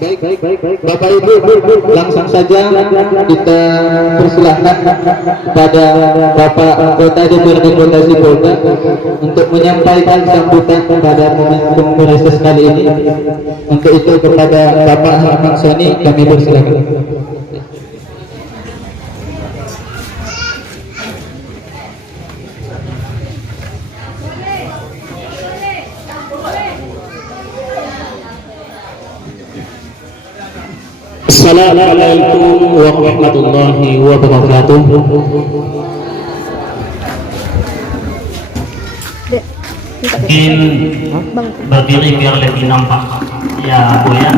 Bapak Ibu, langsung saja kita persilahkan pada Bapak Anggota DPRD Kota Sibolga untuk menyampaikan sambutan pada momentum reses kali ini. Untuk itu kepada Bapak Hamang Soni kami persilahkan. Assalamualaikum warahmatullahi wabarakatuh. Mungkin berdiri biar lebih nampak. Ya, Bu ya,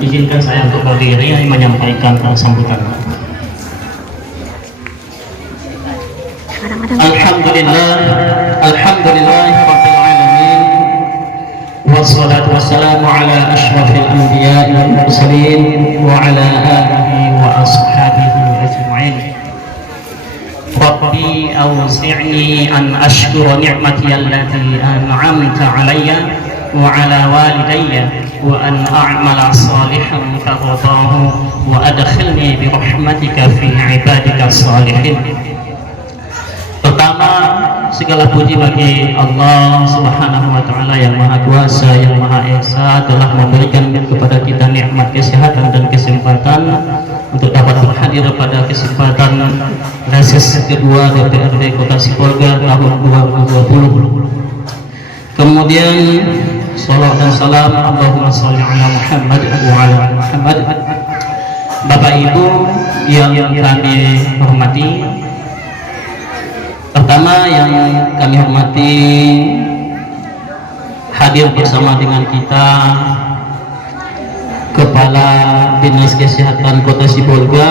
izinkan saya untuk berdiri menyampaikan sambutan. Alhamdulillah, alhamdulillah rabbil alamin. Wassalatu wassalamu ala asyrafil anbiya'i wal mursalin wa ala alihi wa ashabihi ajma'in. Rabbi awzi'ni an ashkura ni'mati allati an'amta 'alayya wa 'ala walidayya wa an a'mala salihan tardahu wa adkhilni bi rahmatika fi 'ibadika salihin. Pertama, segala puji bagi Allah Subhanahu wa taala yang Maha Kuasa, yang Maha Esa, telah memberikan kepada kita nikmat kesehatan dan kesempatan untuk dapat berhadir pada kesempatan reses kedua DPRD Kota Sibolga tahun 2020. Kemudian salawat dan salam Allahumma sholli ala Muhammad wa ala Muhammad. Bapak Ibu yang kami hormati, pertama yang kami hormati, hadir bersama dengan kita Kepala Dinas Kesehatan Kota Sibolga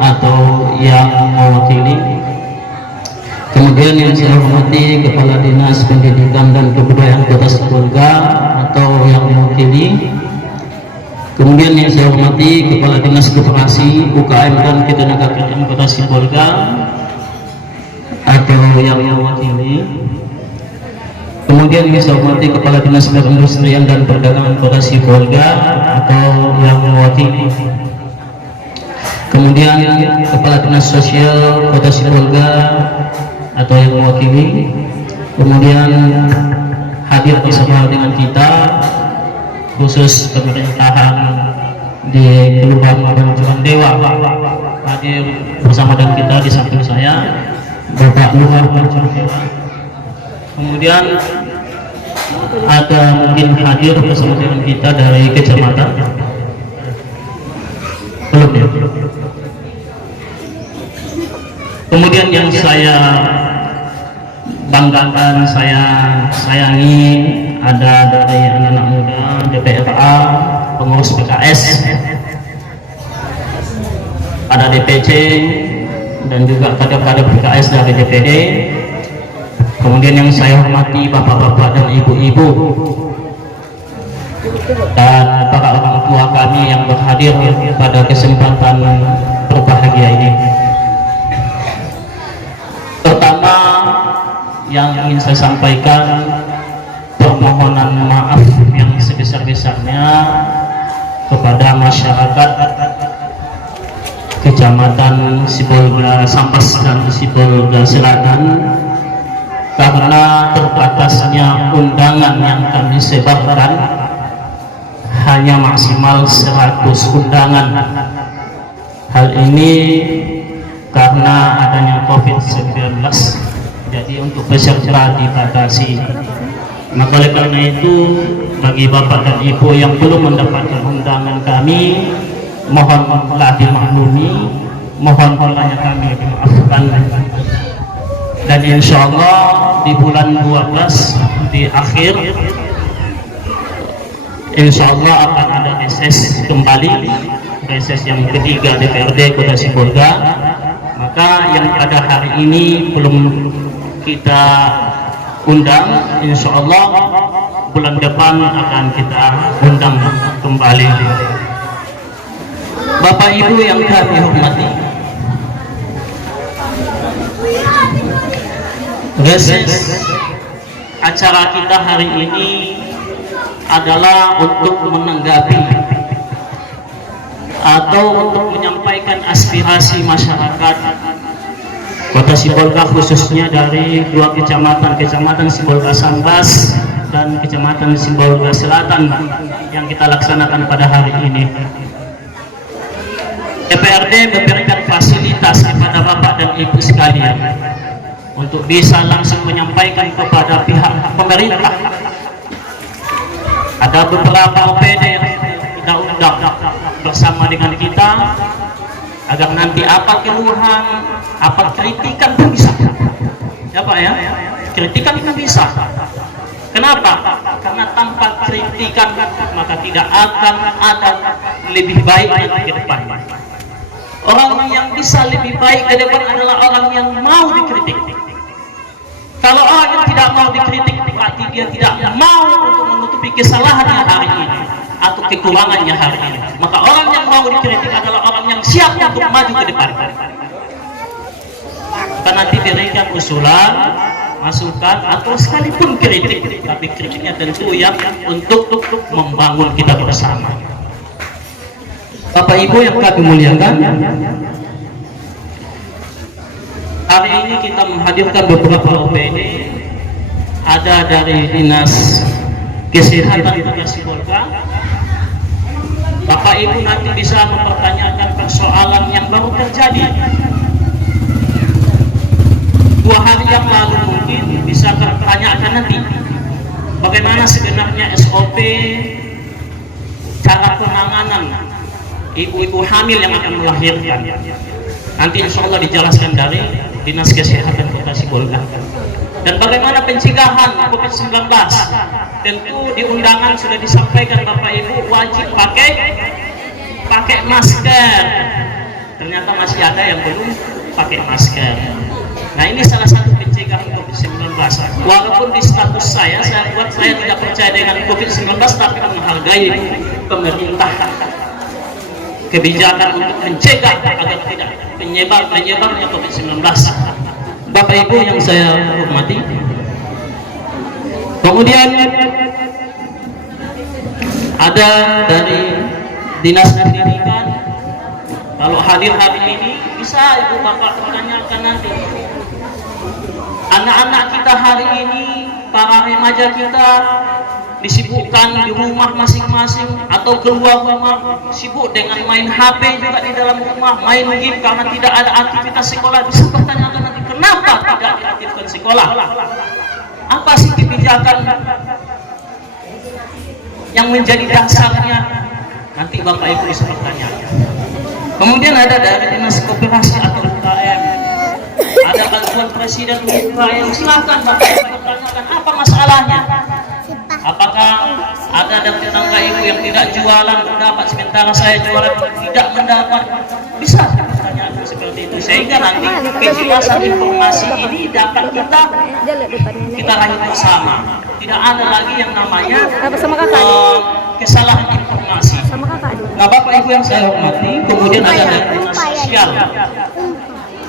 atau yang mewakili. Kemudian yang saya hormati Kepala Dinas Pendidikan dan Kebudayaan Kota Sibolga atau yang mewakili. Kemudian yang saya hormati Kepala Dinas Koperasi, UKM dan Ketenagakerjaan Kota Sibolga atau yang mewakili. Kemudian yang saya hormati Kepala Dinas Perindustrian dan Perdagangan Kota Sibolga atau yang mewakili. Kemudian Kepala Dinas Sosial Kota Sibolga atau yang mewakili. Kemudian hadir bersama dengan kita khusus pemerintahan di Kelurahan Banjuran Dewa, hadir bersama dengan kita di samping saya Bapak Lurah Banjuran Dewa. Kemudian ada mungkin hadir bersama dengan kita dari kecamatan. Belum ya? Kemudian yang saya banggakan, saya sayangi, ada dari anak-anak muda DPRA, pengurus PKS, ada DPC, dan juga kader-kader PKS dari DPD. Kemudian yang saya hormati bapak-bapak dan ibu-ibu dan para orang tua kami yang berhadir pada kesempatan berbahagia ini. Pertama yang ingin saya sampaikan, permohonan maaf yang sebesar-besarnya kepada masyarakat Kecamatan Sibolga Sampas dan Sibolga Selatan karena terbatasnya undangan yang kami sebarkan hanya maksimal 100 undangan. Hal ini karena adanya COVID-19, jadi untuk peserta dibatasi. Maka oleh karena itu, bagi Bapak dan Ibu yang belum mendapatkan undangan kami, mohonlah dimaklumi, mohon kiranya kami dimaafkan. Dan insya Allah di bulan 12 di akhir, insya Allah akan ada reses kembali, reses yang ketiga DPRD Kota Sibolga. Maka yang pada hari ini belum kita undang, insya Allah bulan depan akan kita undang kembali. Bapak Ibu yang kami hormati, reses acara kita hari ini adalah untuk menanggapi atau untuk menyampaikan aspirasi masyarakat Kota Sibolga, khususnya dari dua kecamatan, Kecamatan Sibolga Sambas dan Kecamatan Sibolga Selatan yang kita laksanakan pada hari ini. DPRD memberikan fasilitas kepada Bapak dan Ibu sekalian untuk bisa langsung menyampaikan kepada pihak pemerintah. Ada beberapa OPD yang kita undang bersama dengan kita agar nanti apa keluhan, apa kritikan pun bisa. Ya Pak ya, kritikan pun bisa. Kenapa? Karena tanpa kritikan maka tidak akan ada lebih baik nanti ke depan. Orang yang bisa lebih baik ke depan adalah orang yang mau dikritik. Kalau orang yang tidak mau dikritik berarti dia tidak mau untuk menutupi kesalahannya hari ini atau kekurangannya hari ini. Maka orang yang mau dikritik adalah orang yang siap untuk maju ke depan. Maka nanti berikan usulan, masukan atau sekalipun kritik, tapi kritiknya tentu yang untuk membangun kita bersama. Bapak Ibu yang kami muliakan, hari ini kita menghadirkan beberapa OPD. Ada dari Dinas Kesehatan Kota Sibolga. Bapak Ibu nanti bisa mempertanyakan persoalan yang baru terjadi 2 hari yang lalu, mungkin bisa pertanyakan nanti bagaimana sebenarnya SOP cara penanganan ibu-ibu hamil yang akan melahirkan. Nanti insya Allah dijelaskan dari Dinas Kesehatan Kota Sibolga. Dan bagaimana pencegahan COVID-19, tentu di undangan sudah disampaikan Bapak Ibu wajib pakai masker. Ternyata masih ada yang belum pakai masker. Nah, ini salah satu pencegahan COVID-19. Walaupun di status saya tidak percaya dengan COVID-19, tapi menghargai pemerintah kebijakan untuk mencegah agar tidak menyebarnya COVID-19. Bapak Ibu yang saya hormati, kemudian ada dari Dinas Pendidikan. Kalau hadir hari ini bisa Ibu Bapak pertanyakan nanti. Anak-anak kita hari ini, para remaja kita disibukkan di rumah masing-masing atau keluar rumah sibuk dengan main HP juga di dalam rumah, main game karena tidak ada aktivitas sekolah. Bisa pertanyakan nanti, kenapa tidak diaktifkan sekolah? Apa sih kebijakan yang menjadi dasarnya? Nanti Bapak Ibu bisa pertanyakan. Kemudian ada dari Dinas Koperasi atau UKM, ada bantuan Presiden UKM. Silakan Bapak Ibu pertanyakan apa masalahnya. Apakah ada dari tetangga ibu yang tidak jualan mendapat sementara saya jualan tidak mendapat? Bisa pertanyaan seperti itu, sehingga nanti kejelasan informasi ini dapat kita raih bersama. Tidak ada lagi yang namanya kesalahan informasi. Nah Bapak Ibu yang saya hormati, kemudian ada dari Dinas Sosial.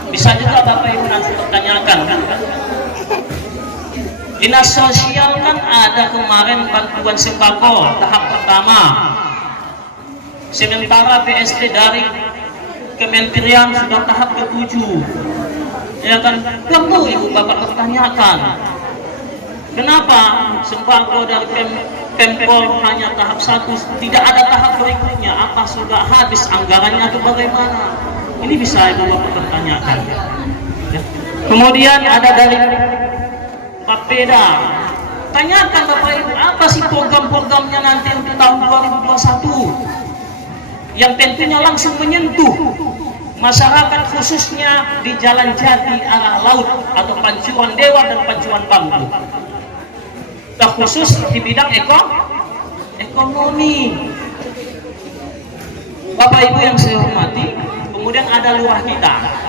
Bisa juga Bapak Ibu nanti pertanyakan. Dinas Sosial kan ada kemarin bantuan sembako tahap pertama, sementara PST dari Kementerian sudah tahap ke-7. Ya kan, perlu Ibu Bapak pertanyakan, kenapa sembako dari Pemprov hanya tahap 1, tidak ada tahap berikutnya? Apa sudah habis anggarannya atau bagaimana? Ini bisa Ibu Bapak pertanyakan. Kemudian ada dari Bapeda, tanyakan Bapak Ibu, apa sih program-programnya nanti untuk tahun 2021 yang tentunya langsung menyentuh masyarakat, khususnya di Jalan Jati arah laut atau Pancuan Dewa dan Pancuan Bambu. Nah, khusus di bidang ekonomi. Bapak Ibu yang saya hormati, kemudian ada lurah kita.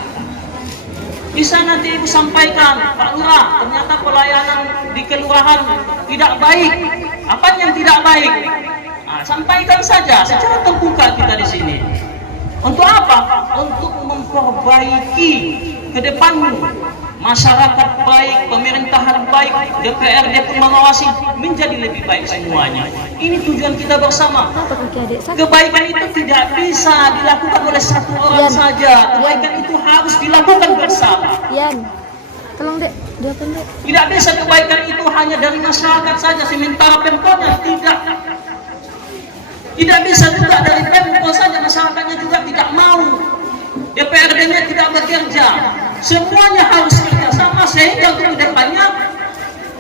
Bisa nanti Ibu sampaikan, Pak Lurah, ternyata pelayanan di kelurahan tidak baik. Apa yang tidak baik? Nah, sampaikan saja secara terbuka kita di sini. Untuk apa? Untuk memperbaiki ke depanmu. masyarakat baik, pemerintahan baik, DPRD pun mengawasi, menjadi lebih baik semuanya. Ini tujuan kita bersama. Kebaikan itu tidak bisa dilakukan oleh satu orang saja. Kebaikan itu harus dilakukan bersama. Tolong dek, jawabin dek. Tidak bisa kebaikan itu hanya dari masyarakat saja, sementara pemkotnya tidak. Tidak bisa juga dari pemkot saja, masyarakatnya juga tidak mau. DPRD-nya tidak bekerja. Semuanya harus kerjasama sehingga untuk kedepannya,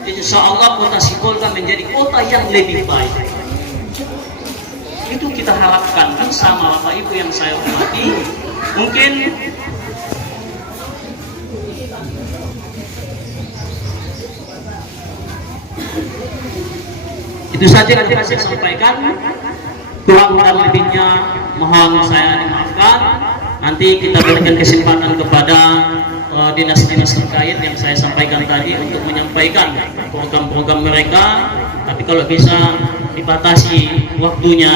insya Allah kota Sibolga menjadi kota yang lebih baik. Itu kita harapkan bersama Bapak Ibu yang saya hormati. Mungkin itu saja yang bisa saya sampaikan. Kurang dan lebihnya mohon saya dimaafkan. Nanti kita berikan kesempatan kepada dinas-dinas terkait yang saya sampaikan tadi untuk menyampaikan program-program mereka. Tapi kalau bisa dibatasi waktunya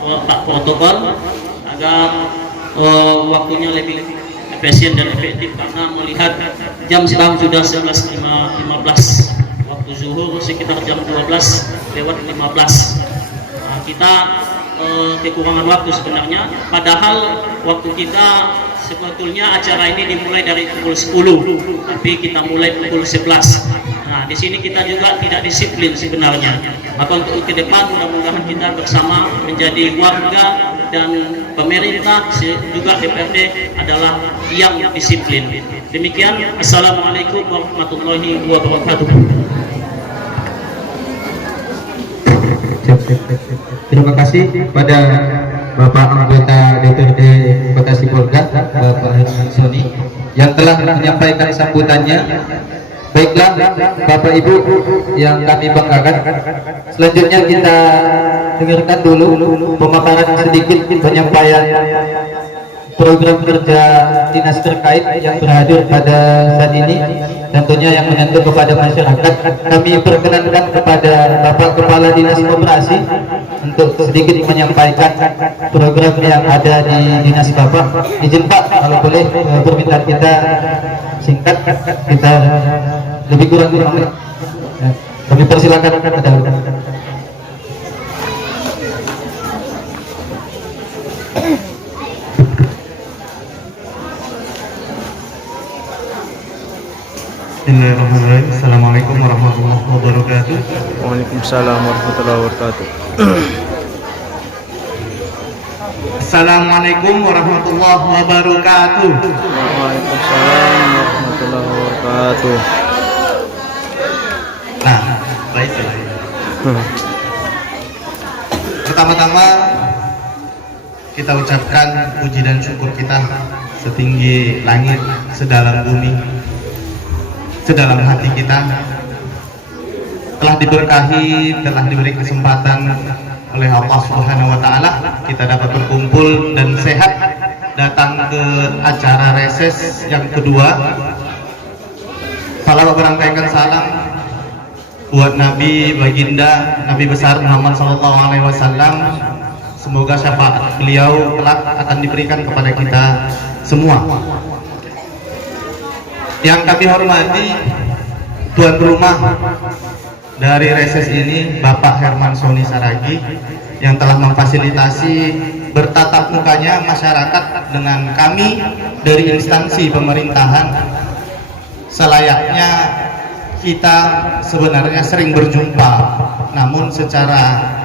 Pak Protokol agar waktunya lebih efisien dan efektif, karena melihat jam sekarang sudah 11.15 waktu zuhur, sekitar jam 12:15. Kita kekurangan waktu sebenarnya, padahal waktu kita sebetulnya acara ini dimulai dari pukul 10, tapi kita mulai pukul 11. Nah, di sini kita juga tidak disiplin sebenarnya. Maka untuk ke depan mudah-mudahan kita bersama menjadi warga dan pemerintah juga DPRD adalah yang disiplin. Demikian, assalamualaikum warahmatullahi wabarakatuh. Terima kasih pada Bapak anggota DPRD Kota Sibolga, Bapak Herman Soni, yang telah menyampaikan sambutannya. Baiklah Bapak Ibu yang kami banggakan, selanjutnya kita dengarkan dulu pemaparan sedikit penyampaian program kerja dinas terkait yang berhadir pada saat ini, tentunya yang menyentuh kepada masyarakat. Kami perkenankan kepada Bapak Kepala Dinas Koperasi untuk sedikit menyampaikan program yang ada di dinas Bapak. Izin Pak, kalau boleh permintaan kita singkat, kita lebih kurang 5 menit. Kami persilakan ada. Bismillahirrahmanirrahim. Assalamualaikum warahmatullahi wabarakatuh. Waalaikumsalam warahmatullahi wabarakatuh. Assalamualaikum warahmatullahi wabarakatuh. Waalaikumsalam warahmatullahi wabarakatuh. Nah, baiklah. Pertama-tama kita ucapkan puji dan syukur kita setinggi langit, sedalam bumi, sedalam hati kita, telah diberkahi, telah diberi kesempatan oleh Allah Subhanahu wa Ta'ala, kita dapat berkumpul dan sehat datang ke acara reses yang kedua. Salam berangkaikan salam buat Nabi Baginda Nabi besar Muhammad SAW. Semoga syafaat beliau kelak akan diberikan kepada kita semua. Yang kami hormati tuan rumah dari reses ini, Bapak Herman Soni Saragi, yang telah memfasilitasi bertatap mukanya masyarakat dengan kami dari instansi pemerintahan. Selayaknya kita sebenarnya sering berjumpa, namun secara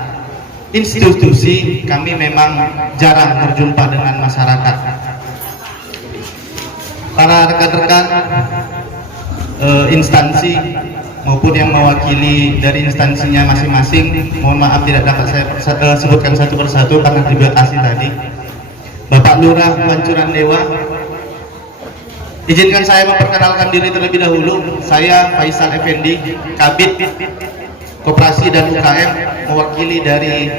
institusi kami memang jarang berjumpa dengan masyarakat. Para rekan-rekan instansi maupun yang mewakili dari instansinya masing-masing, mohon maaf tidak dapat saya sebutkan satu persatu karena dibatasi tadi. Bapak Lurah Pancuran Dewa, izinkan saya memperkenalkan diri terlebih dahulu. Saya Faisal Effendi, Kabid Koperasi dan UKM, mewakili dari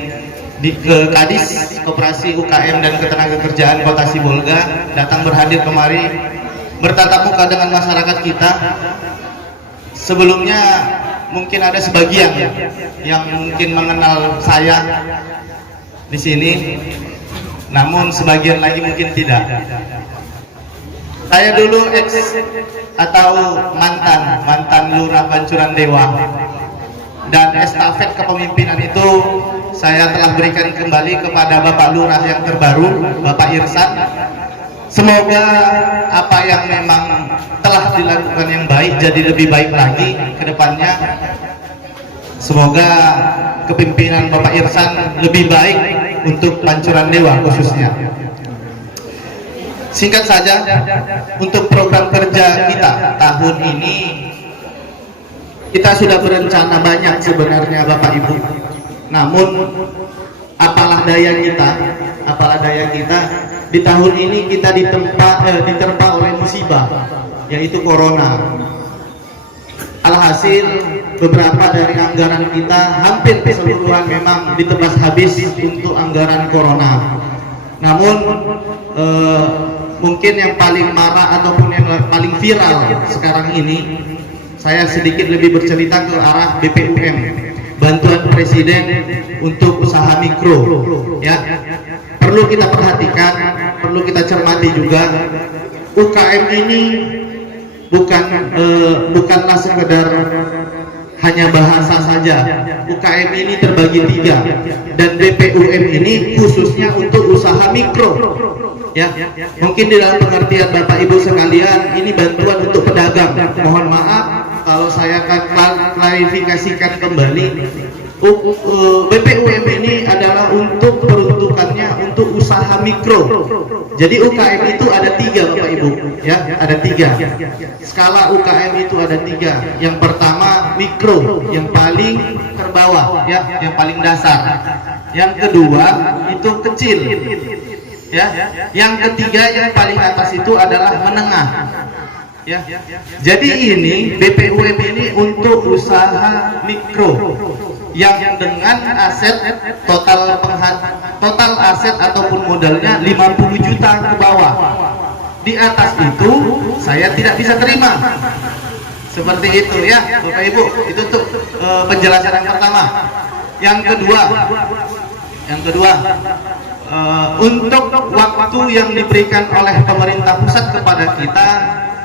Kadis Koperasi UKM dan Ketenagakerjaan Kota Sibolga, datang berhadir kemari bertatap muka dengan masyarakat kita. Sebelumnya mungkin ada sebagian yang mungkin mengenal saya di sini, namun sebagian lagi mungkin tidak. Saya dulu ex atau mantan lurah Pancuran Dewa, dan estafet kepemimpinan itu saya telah berikan kembali kepada Bapak Lurah yang terbaru, Bapak Irsan. Semoga apa yang memang telah dilakukan yang baik jadi lebih baik lagi ke depannya. Semoga kepemimpinan Bapak Irsan lebih baik untuk Pancuran Dewa khususnya. Singkat saja, untuk program kerja kita tahun ini kita sudah berencana banyak sebenarnya Bapak Ibu. Namun apalah daya kita di tahun ini kita diterpa oleh musibah, yaitu corona. Alhasil beberapa dari anggaran kita hampir keseluruhan memang ditebas habis untuk anggaran corona. Namun mungkin yang paling marah ataupun yang paling viral sekarang ini, saya sedikit lebih bercerita ke arah BPUM, bantuan Presiden untuk usaha mikro. Ya, perlu kita perhatikan, perlu kita cermati juga. UKM ini bukanlah sekedar hanya bahasa saja. UKM ini terbagi 3, dan BPUM ini khususnya untuk usaha mikro. Ya, mungkin di dalam pengertian Bapak Ibu sekalian, ini bantuan untuk pedagang. Mohon maaf kalau saya akan klarifikasikan kembali. BPUM ini adalah untuk peruntukannya untuk usaha mikro. Jadi UKM itu ada 3 Bapak Ibu, ya, ada 3. Skala UKM itu ada 3. Yang pertama mikro, yang paling terbawah, ya, yang paling dasar. Yang kedua itu kecil, ya. Yang ketiga yang paling atas itu adalah menengah. Ya. Jadi ini BPUM ini untuk usaha mikro yang dengan aset total aset ataupun modalnya 50 juta ke bawah. Di atas itu saya tidak bisa terima. Seperti itu ya Bapak Ibu. Itu untuk penjelasan yang pertama. Yang kedua, untuk waktu yang diberikan oleh pemerintah pusat kepada kita,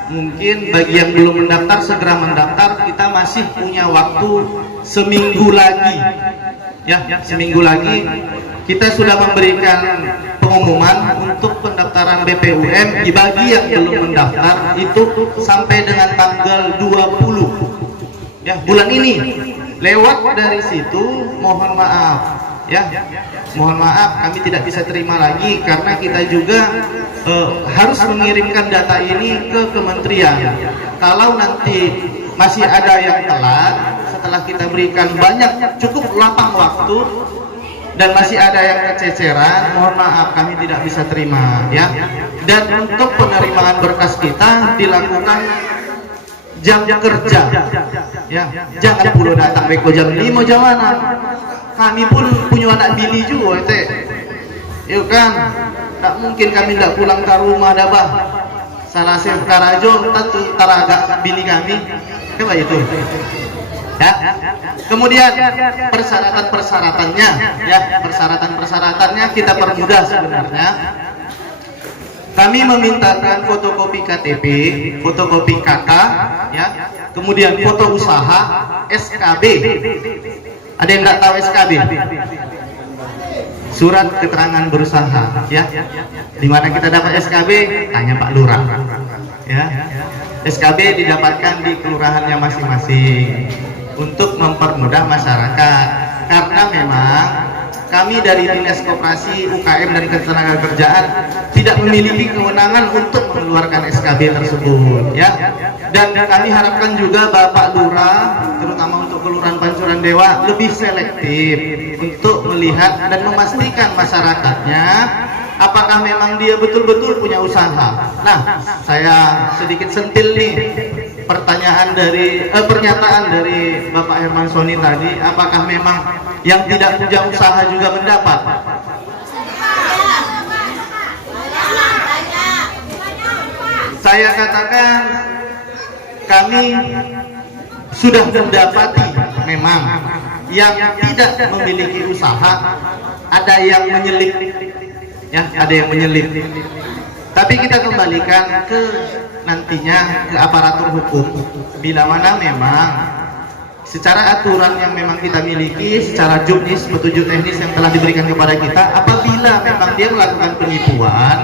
mungkin bagi yang belum mendaftar segera mendaftar. Kita masih punya waktu seminggu lagi, ya, seminggu lagi. Kita sudah memberikan pengumuman untuk pendaftaran BPUM. Bagi yang belum mendaftar itu sampai dengan tanggal 20, ya, bulan ini. Lewat dari situ mohon maaf, ya, mohon maaf kami tidak bisa terima lagi, karena kita juga harus mengirimkan data ini ke kementerian. Kalau nanti masih ada yang telat setelah kita berikan cukup lapang waktu dan masih ada yang kececeran, mohon maaf kami tidak bisa terima, ya. Dan untuk penerimaan berkas kita dilakukan jam kerja, ya, jangan puluh datang beko jam 5 jamanan. Kami pun punya anak bini juga itu, yuk kan, tak mungkin kami tidak pulang ke rumah dabah. Salah sekarajo tentu taraga bini kami, coba itu. Ya. Kemudian persyaratan-persyaratannya, ya, persyaratan-persyaratannya kita permudah sebenarnya. Kami memintakan fotokopi KTP, fotokopi KK, ya, kemudian foto usaha, SKB. Ada yang nggak tahu SKB? Surat keterangan berusaha, ya. Di mana kita dapat SKB? Tanya Pak Lurah, ya. SKB didapatkan di kelurahannya masing-masing untuk mempermudah masyarakat, karena memang kami dari Dinas Koperasi, UKM dan Ketenagakerjaan tidak memiliki kewenangan untuk mengeluarkan SKB tersebut, ya. Dan kami harapkan juga Bapak Lurah, terutama untuk Kelurahan Pancuran Dewa, lebih selektif untuk melihat dan memastikan masyarakatnya apakah memang dia betul-betul punya usaha. Nah, saya sedikit sentil nih pernyataan dari Bapak Herman Soni tadi, apakah memang yang tidak punya usaha juga mendapat? Saya katakan kami sudah mendapati memang yang tidak memiliki usaha, ada yang menyelip, ya, ada yang menyelip. Tapi kita kembalikan ke nantinya ke aparatur hukum, bila mana memang secara aturan yang memang kita miliki, secara juknis, petunjuk teknis yang telah diberikan kepada kita, apabila memang dia melakukan penipuan,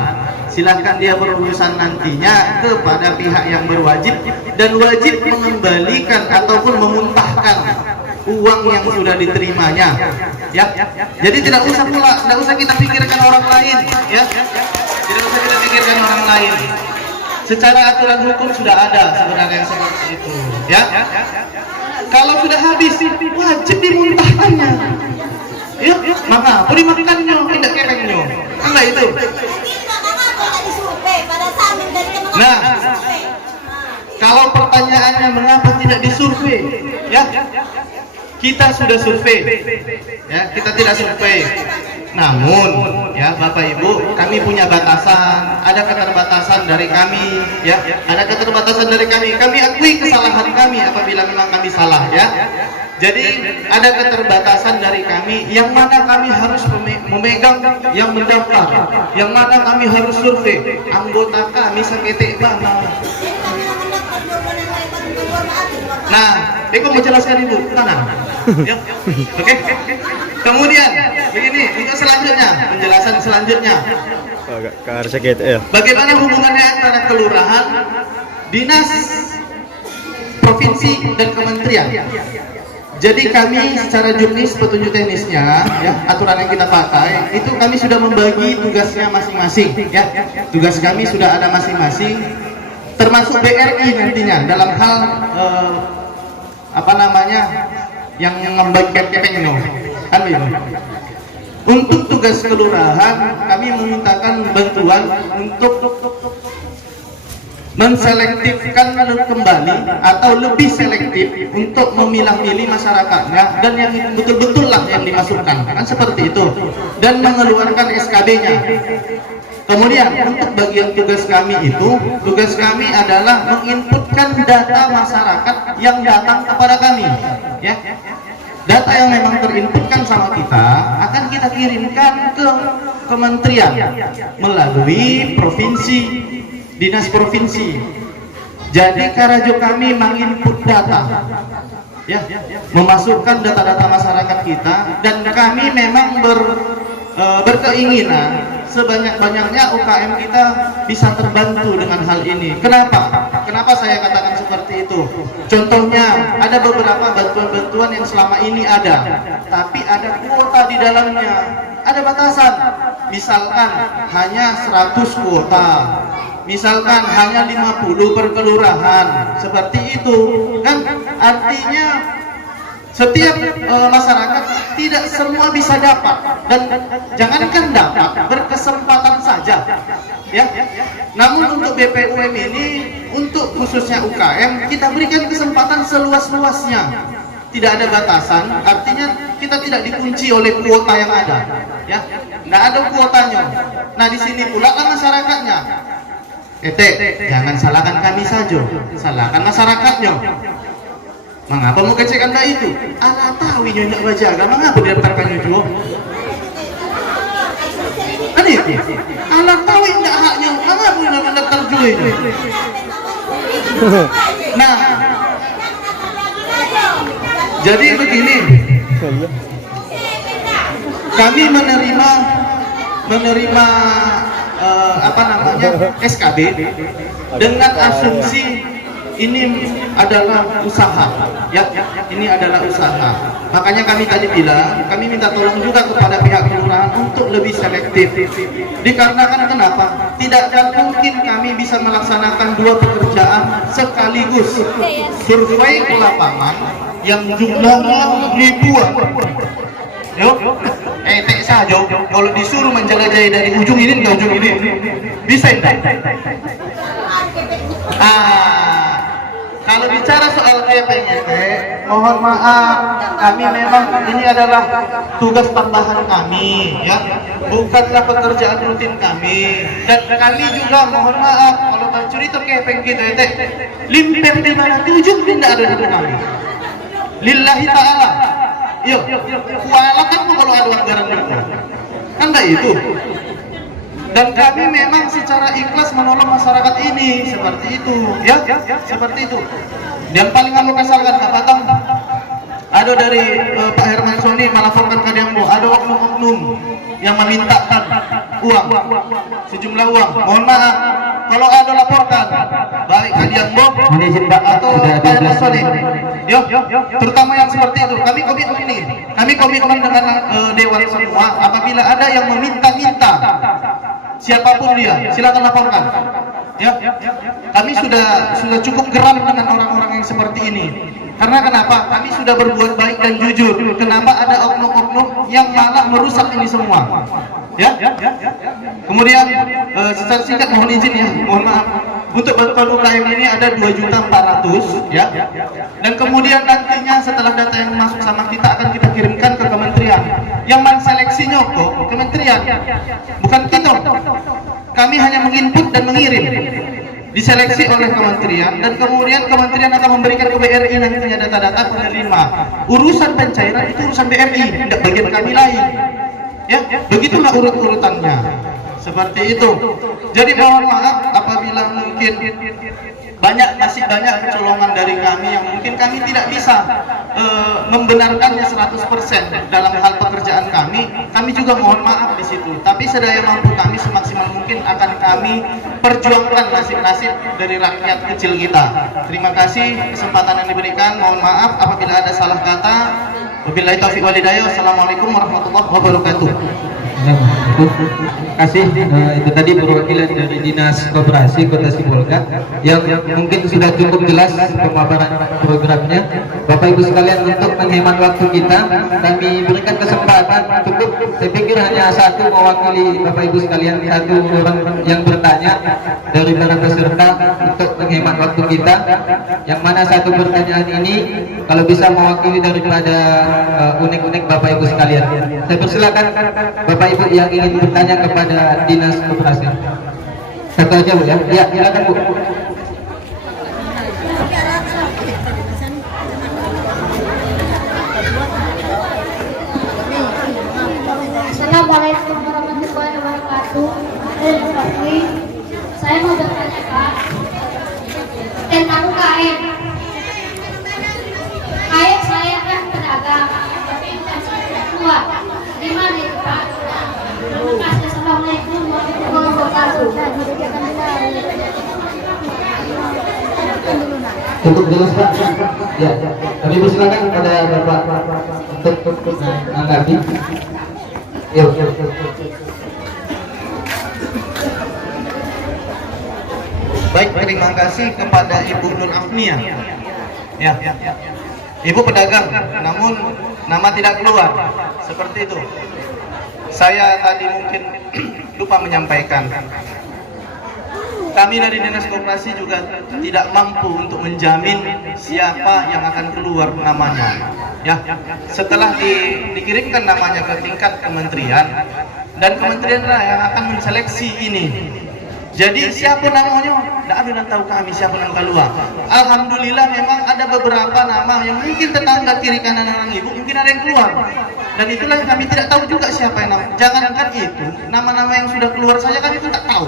silahkan dia berurusan nantinya kepada pihak yang berwajib dan wajib mengembalikan ataupun memuntahkan uang yang sudah diterimanya, ya. Jadi tidak usah pula, tidak usah kita pikirkan orang lain, ya. Tidak usah kita pikirkan orang lain. Secara aturan hukum sudah ada sebenarnya seperti itu, ya. Kalau sudah habis, wajib dimuntahkannya, ya. Maka boleh makannya, tidak kepengnya, enggak itu. Nah, kalau pertanyaannya mengapa tidak disurvei, ya, kita sudah survei, ya, kita tidak survei. Namun, ya Bapak Ibu, kami punya batasan, ada keterbatasan dari kami, ya, ada keterbatasan dari kami. Kami akui kesalahan kami apabila memang kami salah, ya. Jadi ada keterbatasan dari kami, yang mana kami harus memegang yang mendaftar, yang mana kami harus survei anggota kami seketik mana. Nah, aku mau jelaskan Ibu, tenang. Ya. Oke. Kemudian begini, untuk selanjutnya, penjelasan selanjutnya. Agak ke arah sakit ya. Bagaimana hubungannya antara kelurahan, dinas, provinsi dan kementerian? Jadi kami secara juknis petunjuk teknisnya, ya, aturan yang kita pakai itu kami sudah membagi tugasnya masing-masing, ya. Tugas kami sudah ada masing-masing, termasuk BRI nantinya dalam hal apa namanya yang membagikan kepengno, kan begitu. Untuk tugas kelurahan kami memintakan bantuan untuk menselektifkan kembali atau lebih selektif untuk memilah-milih masyarakatnya dan yang betul-betul lah yang dimasukkan, kan seperti itu, dan mengeluarkan SKB-nya. Kemudian untuk bagian tugas kami itu, tugas kami adalah menginputkan data masyarakat yang datang kepada kami, ya. Data yang memang terinputkan sama kita akan kita kirimkan ke kementerian melalui provinsi, dinas provinsi. Jadi Karajo kami menginput data, ya, memasukkan data-data masyarakat kita, dan kami memang berkeinginan sebanyak-banyaknya UKM kita bisa terbantu dengan hal ini. Kenapa saya katakan seperti itu? Contohnya, ada beberapa bantuan-bantuan yang selama ini ada, tapi ada kuota di dalamnya, ada batasan. Misalkan hanya 100 kuota, misalkan hanya 50 per kelurahan, seperti itu kan, artinya setiap masyarakat tidak semua bisa dapat, dan jangankan dapat, berkesempatan saja, ya. Namun untuk BPUM ini, untuk khususnya UKM, kita berikan kesempatan seluas-luasnya, tidak ada batasan, artinya kita tidak dikunci oleh kuota yang ada, ya, tidak ada kuotanya. Nah, di sini pula kan masyarakatnya. Jangan salahkan kami saja, salahkan masyarakatnya. Mengapa mau kecek Anda itu? Ala tahu nyonya bajaga, mengapa didaftarkan itu? Ada itu? Ala tahu tidak haknya, mengapa tidak daftar juga itu? Nah, jadi begini, kami menerima apa namanya SKB dengan asumsi ini adalah usaha, ya, ini adalah usaha. Makanya kami tadi bilang, kami minta tolong juga kepada pihak kelurahan untuk lebih selektif. Dikarenakan kenapa? Tidak akan mungkin kami bisa melaksanakan dua pekerjaan sekaligus. Survei ke lapangan yang jumlahnya ribuan. Yuk, tek saja. Kalau disuruh menjelajahi dari ujung ini ke ujung ini, bisa tidak? Kalau bicara soal KPNT, mohon maaf, kami memang ini adalah tugas tambahan kami, ya, bukanlah pekerjaan rutin kami. Dan kami juga mohon maaf kalau mencuri terkepeng kita, limper di mana ujung tidak ada di kami. Lillahi ta'ala. Yuk, kualakan kalau ada anggaran itu, kan enggak itu. Dan kami memang secara ikhlas menolong masyarakat ini, seperti itu, ya, seperti itu. Yang paling kamu kesalkan Kak Batang, ada dari Pak Herman Soni melaporkan ke Diambo, ada oknum-oknum yang memintakan uang, sejumlah uang. Mohon maaf, kalau ada laporkan, baik ke Diambo atau Pak Herman Soni, terutama yang seperti itu, kami komitmen ini, kami komitmen dengan Dewan semua. Apabila ada yang meminta-minta, siapapun dia, silakan laporkan. Ya, kami sudah cukup geram dengan orang-orang yang seperti ini. Karena kenapa? Kami sudah berbuat baik dan jujur. Kenapa ada oknum-oknum yang malah merusak ini semua? Ya. Kemudian secara singkat mohon izin ya, mohon maaf. Untuk bantuan UKM ini ada 2.400.000 ya. Dan kemudian nantinya setelah data yang masuk sama kita akan kita kirimkan ke kementerian. Yang menseleksinya kok kementerian, bukan kita. Kami hanya menginput dan mengirim. Diseleksi oleh kementerian dan kemudian kementerian akan memberikan ke BRI nantinya data-data penerima. Urusan pencairan itu urusan BRI, tidak bagian kami lain. Ya, begitulah urut-urutannya. Seperti itu. Jadi mohon maaf apabila mungkin masih banyak kecolongan dari kami yang mungkin kami tidak bisa membenarkannya 100% dalam hal pekerjaan kami juga mohon maaf di situ. Tapi sedaya mampu kami semaksimal mungkin akan kami perjuangkan nasib-nasib dari rakyat kecil kita. Terima kasih kesempatan yang diberikan. Mohon maaf apabila ada salah kata. Wabillahi taufiq wal hidayah. Wassalamualaikum warahmatullahi wabarakatuh. Terima kasih. Itu tadi perwakilan dari Dinas Koperasi Kota Sibolga yang mungkin sudah cukup jelas pemaparan programnya. Bapak Ibu sekalian, untuk menghemat waktu kita, kami berikan kesempatan cukup. Saya pikir hanya satu mewakili Bapak Ibu sekalian, satu orang yang bertanya dari para peserta untuk menghemat waktu kita. Yang mana satu pertanyaan ini kalau bisa mewakili daripada unek-unek Bapak Ibu sekalian. Saya persilakan Bapak Ibu yang ingin bertanya kepada Dinas Koperasi. Satu aja Bu ya. Ya, silakan Bu. Assalamualaikum warahmatullahi wabarakatuh. Saya mau bertanya Pak tentang UKM. Kayak saya kan pedagang, tapi saya tua. Gimana itu Pak? Terima kasih. Assalamualaikum warahmatullahi wabarakatuh. Cukup jelas Pak. Ya, kami persilakan kepada Bapak untuk menanggapi. Yuk. Baik, terima kasih kepada Ibu Nur Afnia. Ya. Ibu pedagang, namun nama tidak keluar. Seperti itu. Saya tadi mungkin lupa menyampaikan. Kami dari Dinas Koperasi juga tidak mampu untuk menjamin siapa yang akan keluar namanya. Ya, setelah dikirimkan namanya ke tingkat kementerian dan kementerian lah yang akan menseleksi ini. Jadi siapa namanya? Tidak ada yang tahu kami siapa yang keluar. Alhamdulillah memang ada beberapa nama yang mungkin tetangga kiri kanan orang ibu mungkin ada yang keluar. Dan itulah yang kami tidak tahu juga siapa yang nama. Jangankan itu, nama-nama yang sudah keluar saja kami pun tak tahu.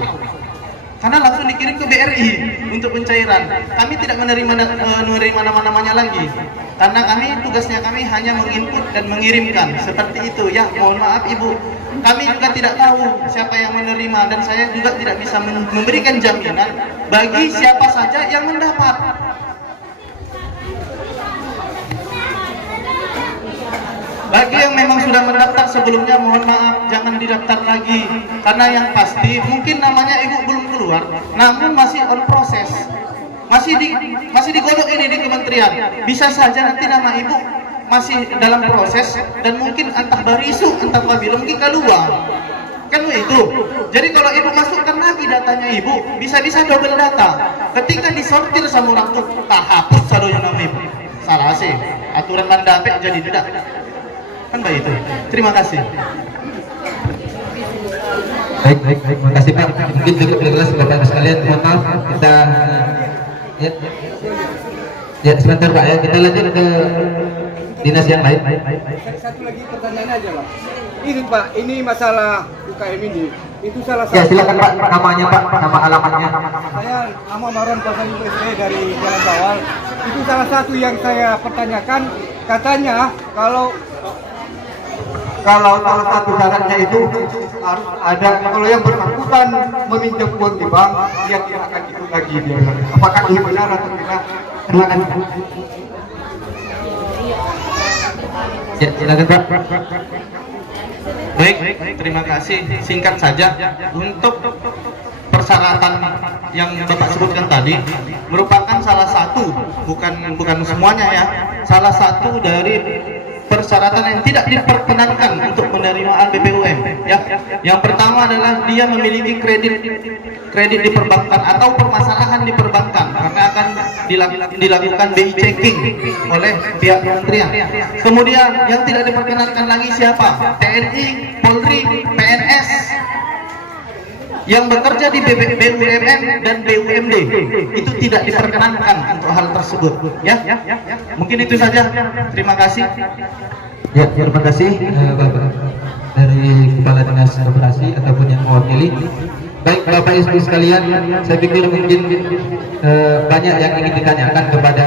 Karena langsung dikirim ke BRI untuk pencairan. Kami tidak menerima nama-namanya lagi. Karena tugasnya kami hanya menginput dan mengirimkan. Seperti itu ya, mohon maaf Ibu. Kami juga tidak tahu siapa yang menerima dan saya juga tidak bisa memberikan jaminan bagi siapa saja yang mendapat. Bagi yang memang sudah mendaftar sebelumnya, mohon maaf, jangan didaftar lagi. Karena yang pasti, mungkin namanya Ibu belum keluar, namun masih on proses. Masih digodok ini di kementerian. Bisa saja nanti nama Ibu masih dalam proses, dan mungkin entah barisu, entah kabila, mungkin keluar. Kan itu. Jadi kalau Ibu masukkan lagi datanya Ibu, bisa-bisa double data. Ketika disortir sama orang tuh, tak hapus sadonya nama Ibu. Salah sih, aturan mandapek jadi tidak. Kan baik itu. Terima kasih. Baik. Terima kasih Pak. Mungkin cukup jelas Bapak Ibu sekalian. Mohon maaf kita ya sebentar Pak ya. Kita lanjut ke dinas yang lain. Satu lagi pertanyaan aja Pak. Ini Pak, ini masalah UKM ini. Itu salah Ya, satu. silakan Pak, namanya Pak, nama alamatnya. Saya nama Maron Pasal USD dari Jalan Bawal. Itu salah satu yang saya pertanyakan. Katanya kalau salah satu syaratnya itu harus ada, kalau yang bersangkutan meminjam uang di bank, dia tidak akan ikut lagi. Dia. Apakah ini benar atau tidak? Terima kasih. Ya, silakan Pak. Baik, terima kasih. Singkat saja, untuk persyaratan yang Bapak sebutkan tadi merupakan salah satu, bukan semuanya ya, salah satu dari persyaratan yang tidak diperkenankan untuk penerimaan BPUM. Ya, yang pertama adalah dia memiliki kredit di perbankan atau permasalahan di perbankan karena akan dilakukan BI checking oleh pihak kementerian. Kemudian yang tidak diperkenankan lagi siapa? TNI, Polri, PNS yang bekerja di BUMN dan BUMD itu tidak diperkenankan untuk hal tersebut. Ya, mungkin itu saja. Terima kasih. Ya, terima kasih Bapak dari Kepala Dinas Koperasi ataupun yang mewakili. Baik Bapak Ibu sekalian, saya pikir mungkin banyak yang ingin ditanyakan kepada